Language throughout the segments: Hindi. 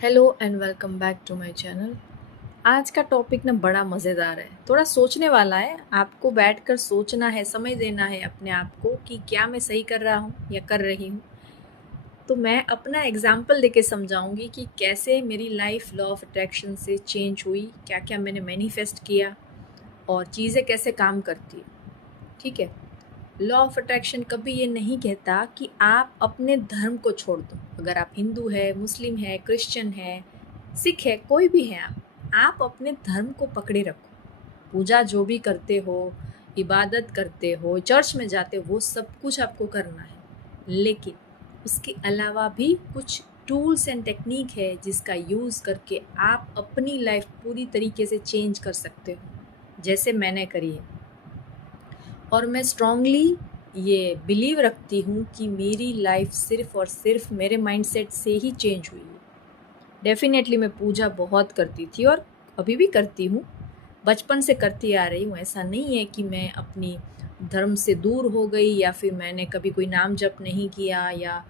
Hello and welcome back to my channel. आज का टॉपिक ना बड़ा मज़ेदार है, थोड़ा सोचने वाला है। आपको बैठकर सोचना है, समय देना है अपने आप को कि क्या मैं सही कर रहा हूँ या कर रही हूँ। तो मैं अपना एग्जाम्पल देके समझाऊंगी कि कैसे मेरी लाइफ लॉ ऑफ अट्रैक्शन से चेंज हुई, क्या क्या मैंने मैनिफेस्ट किया और चीज़ें कैसे काम करती है। ठीक है। लॉ ऑफ अट्रैक्शन कभी ये नहीं कहता कि आप अपने धर्म को छोड़ दो। अगर आप हिंदू है, मुस्लिम है, क्रिश्चियन है, सिख है, कोई भी है, आप अपने धर्म को पकड़े रखो। पूजा जो भी करते हो, इबादत करते हो, चर्च में जाते हो, वो सब कुछ आपको करना है। लेकिन उसके अलावा भी कुछ टूल्स एंड टेक्निक है जिसका यूज़ करके आप अपनी लाइफ पूरी तरीके से चेंज कर सकते हो, जैसे मैंने करी है। और मैं स्ट्रांगली ये बिलीव रखती हूँ कि मेरी लाइफ सिर्फ़ और सिर्फ मेरे माइंडसेट से ही चेंज हुई है। डेफ़िनेटली मैं पूजा बहुत करती थी और अभी भी करती हूँ, बचपन से करती आ रही हूँ। ऐसा नहीं है कि मैं अपनी धर्म से दूर हो गई या फिर मैंने कभी कोई नाम जप नहीं किया या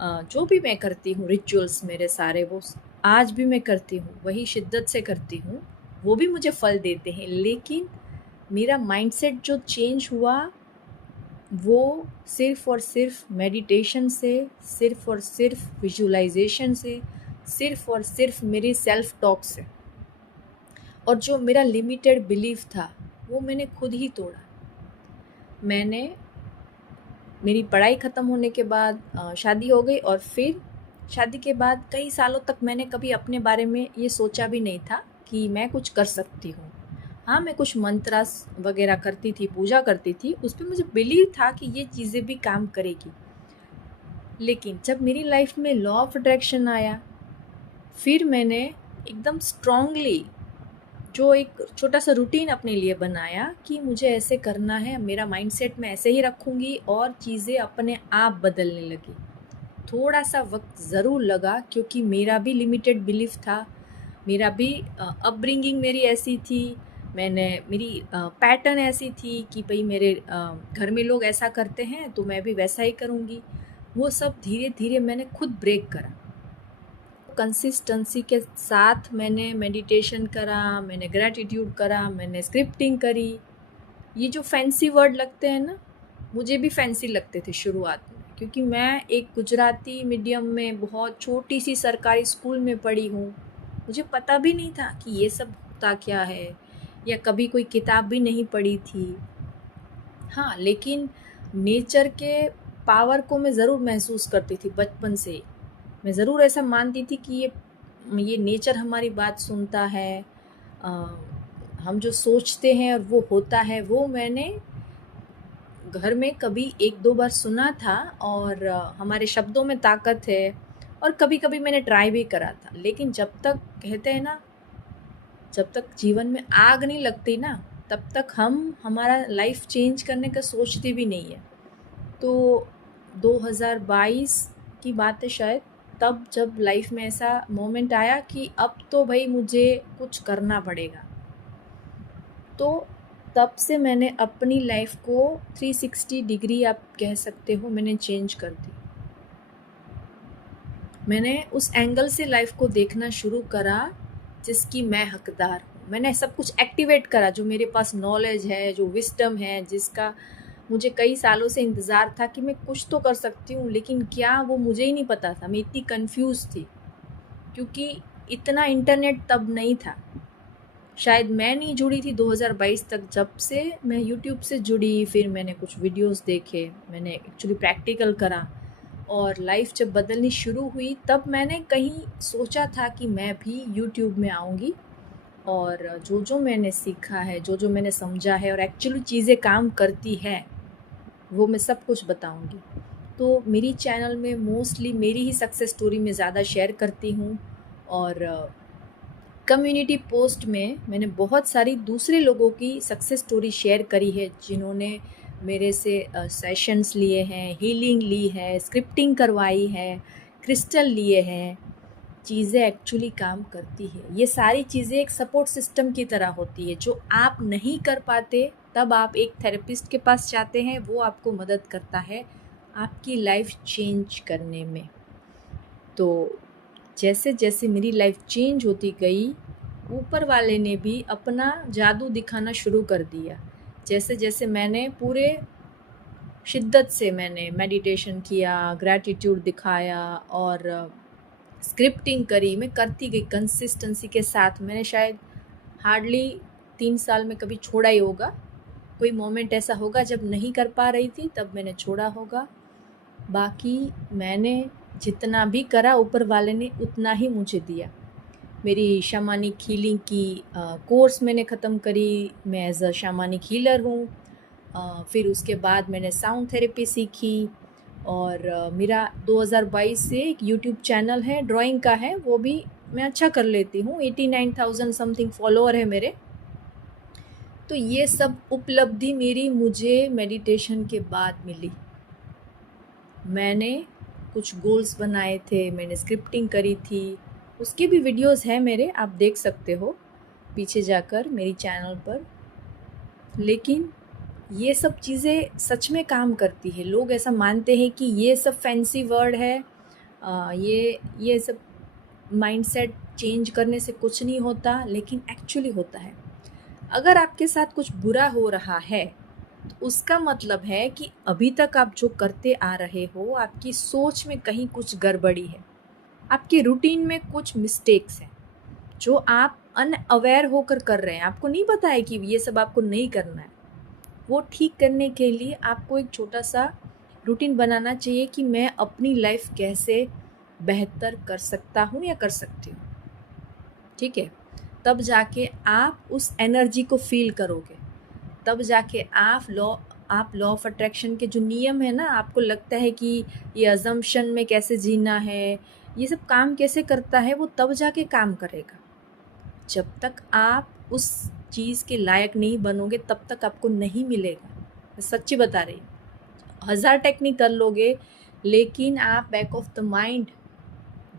जो भी मैं करती हूँ रिचुअल्स मेरे सारे वो आज भी मैं करती हूँ, वही शिद्दत से करती हूँ। वो भी मुझे फल देते हैं, लेकिन मेरा माइंडसेट जो चेंज हुआ वो सिर्फ़ और सिर्फ मेडिटेशन से, सिर्फ़ और सिर्फ विजुअलाइजेशन से, सिर्फ़ और सिर्फ मेरी सेल्फ टॉक से। और जो मेरा लिमिटेड बिलीफ था वो मैंने खुद ही तोड़ा। मैंने मेरी पढ़ाई ख़त्म होने के बाद शादी हो गई और फिर शादी के बाद कई सालों तक मैंने कभी अपने बारे में ये सोचा भी नहीं था कि मैं कुछ कर सकती हूँ। हाँ, मैं कुछ मंत्रास वगैरह करती थी, पूजा करती थी, उस पे मुझे बिलीव था कि ये चीज़ें भी काम करेगी। लेकिन जब मेरी लाइफ में लॉ ऑफ अट्रैक्शन आया, फिर मैंने एकदम स्ट्रांगली जो एक छोटा सा रूटीन अपने लिए बनाया कि मुझे ऐसे करना है, मेरा माइंडसेट मैं ऐसे ही रखूँगी और चीज़ें अपने आप बदलने लगी। थोड़ा सा वक्त ज़रूर लगा क्योंकि मेरा भी लिमिटेड बिलीफ था, मेरा भी अपब्रिंगिंग मेरी ऐसी थी, मेरी पैटर्न ऐसी थी कि भाई मेरे घर में लोग ऐसा करते हैं तो मैं भी वैसा ही करूँगी। वो सब धीरे धीरे मैंने खुद ब्रेक करा। कंसिस्टेंसी के साथ मैंने मेडिटेशन करा, मैंने ग्रैटिट्यूड करा, मैंने स्क्रिप्टिंग करी। ये जो फैंसी वर्ड लगते हैं ना, मुझे भी फैंसी लगते थे शुरुआत में, क्योंकि मैं एक गुजराती मीडियम में बहुत छोटी सी सरकारी स्कूल में पढ़ी हूँ। मुझे पता भी नहीं था कि ये सब होता क्या है, या कभी कोई किताब भी नहीं पढ़ी थी। हाँ, लेकिन नेचर के पावर को मैं ज़रूर महसूस करती थी बचपन से ही। मैं ज़रूर ऐसा मानती थी कि ये नेचर हमारी बात सुनता है। अ, हम जो सोचते हैं और वो होता है, वो मैंने घर में कभी एक दो बार सुना था। और हमारे शब्दों में ताकत है, और कभी कभी मैंने ट्राई भी करा था। लेकिन जब तक कहते हैं ना, जब तक जीवन में आग नहीं लगती ना, तब तक हम हमारा लाइफ चेंज करने का सोचते भी नहीं है। तो 2022 की बात है शायद, तब जब लाइफ में ऐसा मोमेंट आया कि अब तो भाई मुझे कुछ करना पड़ेगा, तो तब से मैंने अपनी लाइफ को 360 डिग्री आप कह सकते हो मैंने चेंज कर दी। मैंने उस एंगल से लाइफ को देखना शुरू करा जिसकी मैं हकदार हूँ। मैंने सब कुछ एक्टिवेट करा, जो मेरे पास नॉलेज है, जो विस्डम है, जिसका मुझे कई सालों से इंतज़ार था कि मैं कुछ तो कर सकती हूँ, लेकिन क्या, वो मुझे ही नहीं पता था। मैं इतनी कंफ्यूज थी क्योंकि इतना इंटरनेट तब नहीं था। शायद मैं नहीं जुड़ी थी 2022 तक। जब से मैं यूट्यूब से जुड़ी, फिर मैंने कुछ वीडियोस देखे, मैंने एक्चुअली प्रैक्टिकल करा, और लाइफ जब बदलनी शुरू हुई तब मैंने कहीं सोचा था कि मैं भी यूट्यूब में आऊँगी और जो जो मैंने सीखा है, जो जो मैंने समझा है और एक्चुअली चीज़ें काम करती हैं, वो मैं सब कुछ बताऊँगी। तो मेरी चैनल में मोस्टली मेरी ही सक्सेस स्टोरी मैं ज़्यादा शेयर करती हूँ। और कम्युनिटी पोस्ट में मैंने बहुत सारी दूसरे लोगों की सक्सेस स्टोरी शेयर करी है, जिन्होंने मेरे से सेशंस लिए हैं, हीलिंग ली है, स्क्रिप्टिंग करवाई है, क्रिस्टल लिए हैं। चीज़ें एक्चुअली काम करती है। ये सारी चीज़ें एक सपोर्ट सिस्टम की तरह होती है। जो आप नहीं कर पाते, तब आप एक थेरेपिस्ट के पास जाते हैं, वो आपको मदद करता है आपकी लाइफ चेंज करने में। तो जैसे जैसे मेरी लाइफ चेंज होती गई, ऊपर वाले ने भी अपना जादू दिखाना शुरू कर दिया। जैसे जैसे मैंने पूरे शिद्दत से मैंने मेडिटेशन किया, ग्रैटिट्यूड दिखाया और स्क्रिप्टिंग करी, मैं करती गई कंसिस्टेंसी के साथ। मैंने शायद हार्डली 3 साल में कभी छोड़ा ही होगा। कोई मोमेंट ऐसा होगा जब नहीं कर पा रही थी, तब मैंने छोड़ा होगा। बाकी मैंने जितना भी करा, ऊपर वाले ने उतना ही मुझे दिया। मेरी शामानिक हीलिंग की कोर्स मैंने ख़त्म करी। मैं एज अ शामानिक हीलर हूँ। फिर उसके बाद मैंने साउंड थेरेपी सीखी और मेरा 2022 से एक यूट्यूब चैनल है, ड्राइंग का है, वो भी मैं अच्छा कर लेती हूँ। 89,000 समथिंग फॉलोअर है मेरे। तो ये सब उपलब्धि मेरी मुझे मेडिटेशन के बाद मिली। मैंने कुछ गोल्स बनाए थे, मैंने स्क्रिप्टिंग करी थी, उसके भी वीडियोस हैं मेरे, आप देख सकते हो पीछे जाकर मेरी चैनल पर। लेकिन ये सब चीज़ें सच में काम करती है। लोग ऐसा मानते हैं कि ये सब फैंसी वर्ड है, ये सब माइंडसेट चेंज करने से कुछ नहीं होता, लेकिन एक्चुअली होता है। अगर आपके साथ कुछ बुरा हो रहा है तो उसका मतलब है कि अभी तक आप जो करते आ रहे हो, आपकी सोच में कहीं कुछ गड़बड़ी है, आपके रूटीन में कुछ मिस्टेक्स हैं जो आप अनअवेयर होकर कर रहे हैं। आपको नहीं पता है कि ये सब आपको नहीं करना है। वो ठीक करने के लिए आपको एक छोटा सा रूटीन बनाना चाहिए कि मैं अपनी लाइफ कैसे बेहतर कर सकता हूँ या कर सकती हूँ। ठीक है, तब जाके आप उस एनर्जी को फील करोगे। तब जाके आप लॉ ऑफ अट्रैक्शन के जो नियम है ना, आपको लगता है कि ये अजम्पशन में कैसे जीना है, ये सब काम कैसे करता है, वो तब जाके काम करेगा। जब तक आप उस चीज़ के लायक नहीं बनोगे, तब तक आपको नहीं मिलेगा। मैं सच्ची बता रही हूँ। 1000 टेक्निक कर लोगे, लेकिन आप बैक ऑफ द माइंड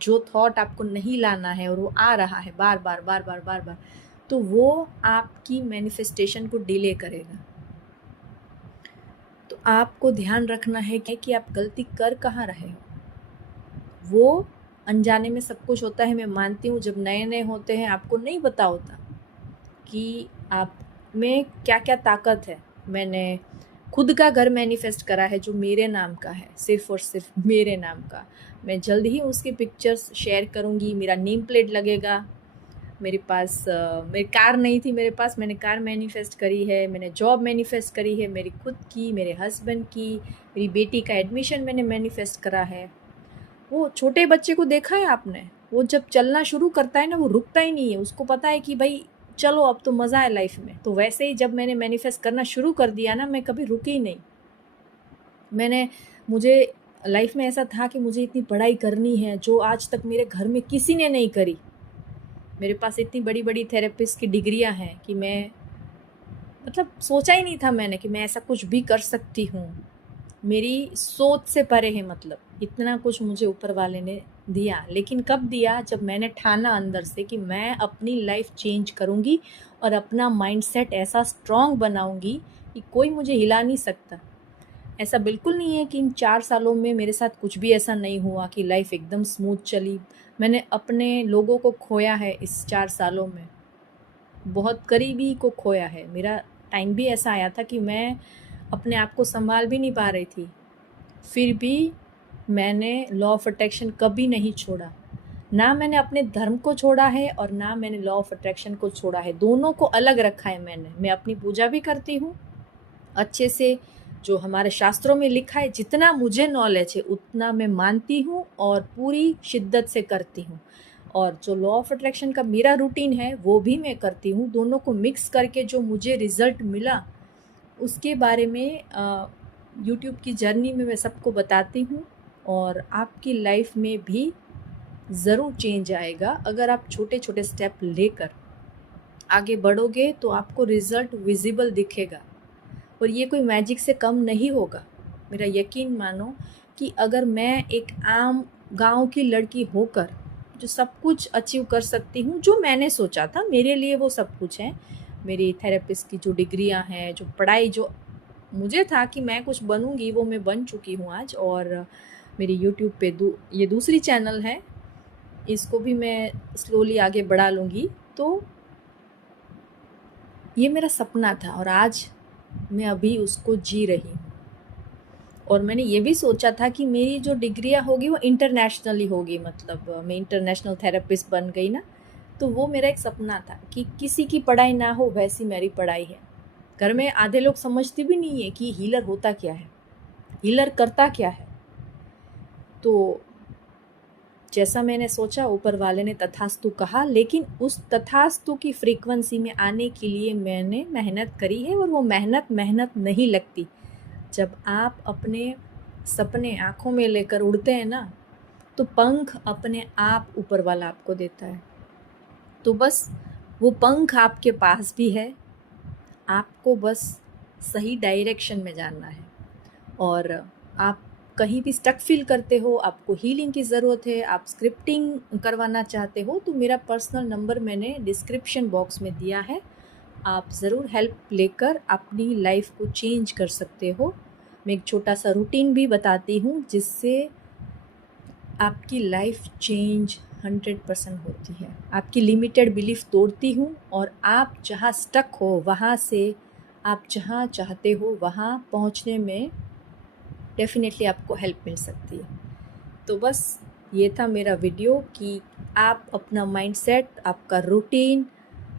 जो थॉट आपको नहीं लाना है और वो आ रहा है बार बार बार बार बार बार, तो वो आपकी मैनिफेस्टेशन को डिले करेगा। तो आपको ध्यान रखना है कि आप गलती कर कहाँ रहे हो। वो अनजाने में सब कुछ होता है, मैं मानती हूँ। जब नए नए होते हैं आपको नहीं पता होता कि आप में क्या क्या ताकत है। मैंने खुद का घर मैनिफेस्ट करा है जो मेरे नाम का है, सिर्फ और सिर्फ मेरे नाम का। मैं जल्द ही उसकी पिक्चर्स शेयर करूँगी। मेरा नेम प्लेट लगेगा। मेरे पास मेरी कार नहीं थी मेरे पास, मैंने कार मैनिफेस्ट करी है। मैंने जॉब मैनिफेस्ट करी है, मेरी खुद की, मेरे हस्बैंड की। मेरी बेटी का एडमिशन मैंने मैनिफेस्ट करा है। वो छोटे बच्चे को देखा है आपने, वो जब चलना शुरू करता है ना, वो रुकता ही नहीं है। उसको पता है कि भाई चलो अब तो मज़ा है लाइफ में। तो वैसे ही जब मैंने मैनिफेस्ट करना शुरू कर दिया ना, मैं कभी रुकी नहीं। मुझे लाइफ में ऐसा था कि मुझे इतनी पढ़ाई करनी है जो आज तक मेरे घर में किसी ने नहीं करी। मेरे पास इतनी बड़ी बड़ी थेरेपिस्ट की डिग्रियां हैं कि मैं मतलब सोचा ही नहीं था मैंने कि मैं ऐसा कुछ भी कर सकती हूँ। मेरी सोच से परे है, मतलब इतना कुछ मुझे ऊपर वाले ने दिया। लेकिन कब दिया? जब मैंने ठाना अंदर से कि मैं अपनी लाइफ चेंज करूँगी और अपना माइंडसेट ऐसा स्ट्रॉन्ग बनाऊँगी कि कोई मुझे हिला नहीं सकता। ऐसा बिल्कुल नहीं है कि इन 4 सालों में मेरे साथ कुछ भी ऐसा नहीं हुआ कि लाइफ एकदम स्मूथ चली। मैंने अपने लोगों को खोया है इस 4 सालों में, बहुत करीबी को खोया है। मेरा टाइम भी ऐसा आया था कि मैं अपने आप को संभाल भी नहीं पा रही थी। फिर भी मैंने लॉ ऑफ अट्रैक्शन कभी नहीं छोड़ा। ना मैंने अपने धर्म को छोड़ा है और ना मैंने लॉ ऑफ अट्रैक्शन को छोड़ा है। दोनों को अलग रखा है मैंने। मैं अपनी पूजा भी करती हूँ अच्छे से, जो हमारे शास्त्रों में लिखा है। जितना मुझे नॉलेज है उतना मैं मानती हूँ और पूरी शिद्दत से करती हूँ। और जो लॉ ऑफ अट्रैक्शन का मेरा रूटीन है वो भी मैं करती हूँ। दोनों को मिक्स करके जो मुझे रिज़ल्ट मिला उसके बारे में यूट्यूब की जर्नी में मैं सबको बताती हूँ। और आपकी लाइफ में भी ज़रूर चेंज आएगा अगर आप छोटे छोटे स्टेप लेकर आगे बढ़ोगे, तो आपको रिज़ल्ट विजिबल दिखेगा। और ये कोई मैजिक से कम नहीं होगा। मेरा यकीन मानो कि अगर मैं एक आम गांव की लड़की होकर जो सब कुछ अचीव कर सकती हूँ, जो मैंने सोचा था मेरे लिए वो सब कुछ है। मेरी थेरेपिस्ट की जो डिग्रियां हैं, जो पढ़ाई, जो मुझे था कि मैं कुछ बनूंगी, वो मैं बन चुकी हूँ आज। और मेरी यूट्यूब पे ये दूसरी चैनल है इसको भी मैं स्लोली आगे बढ़ा लूँगी। तो ये मेरा सपना था और आज मैं अभी उसको जी रही हूँ। और मैंने ये भी सोचा था कि मेरी जो डिग्रियाँ होगी वो इंटरनेशनली होगी, मतलब मैं इंटरनेशनल थेरेपिस्ट बन गई ना, तो वो मेरा एक सपना था कि किसी की पढ़ाई ना हो वैसी मेरी पढ़ाई है। घर में आधे लोग समझते भी नहीं है कि हीलर होता क्या है, हीलर करता क्या है। तो जैसा मैंने सोचा ऊपर वाले ने तथास्तु कहा, लेकिन उस तथास्तु की फ्रीक्वेंसी में आने के लिए मैंने मेहनत करी है, और वो मेहनत नहीं लगती। जब आप अपने सपने आँखों में लेकर उड़ते हैं ना, तो पंख अपने आप ऊपर वाला आपको देता है। तो बस वो पंख आपके पास भी है, आपको बस सही डायरेक्शन में जाना है। और आप कहीं भी स्टक फील करते हो, आपको हीलिंग की ज़रूरत है, आप स्क्रिप्टिंग करवाना चाहते हो, तो मेरा पर्सनल नंबर मैंने डिस्क्रिप्शन बॉक्स में दिया है। आप ज़रूर हेल्प लेकर अपनी लाइफ को चेंज कर सकते हो। मैं एक छोटा सा रूटीन भी बताती हूँ जिससे आपकी लाइफ चेंज 100% होती है। आपकी लिमिटेड बिलीफ तोड़ती हूँ और आप जहाँ स्टक हो वहाँ से आप जहाँ चाहते हो वहाँ पहुँचने में डेफिनेटली आपको हेल्प मिल सकती है। तो बस ये था मेरा वीडियो कि आप अपना माइंडसेट, आपका रूटीन,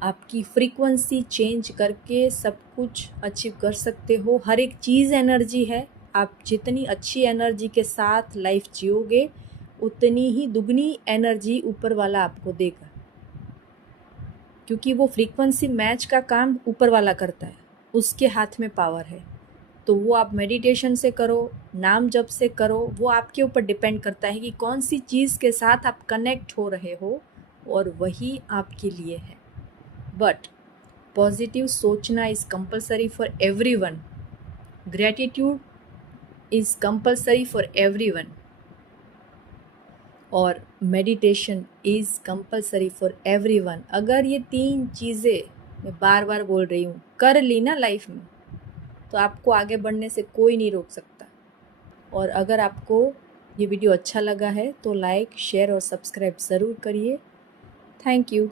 आपकी फ्रीक्वेंसी चेंज करके सब कुछ अचीव कर सकते हो। हर एक चीज़ एनर्जी है। आप जितनी अच्छी एनर्जी के साथ लाइफ जियोगे, उतनी ही दुगनी एनर्जी ऊपर वाला आपको देगा, क्योंकि वो फ्रीक्वेंसी मैच का काम ऊपर वाला करता है, उसके हाथ में पावर है। तो वो आप मेडिटेशन से करो, नाम जप से करो, वो आपके ऊपर डिपेंड करता है कि कौन सी चीज़ के साथ आप कनेक्ट हो रहे हो, और वही आपके लिए है। बट पॉजिटिव सोचना is compulsory for everyone, gratitude is compulsory for everyone, और meditation is compulsory for everyone. अगर ये 3 चीज़ें मैं बार बार बोल रही हूँ कर ली ना लाइफ में, तो आपको आगे बढ़ने से कोई नहीं रोक सकता। और अगर आपको ये वीडियो अच्छा लगा है तो लाइक, शेयर और सब्सक्राइब ज़रूर करिए। Thank you.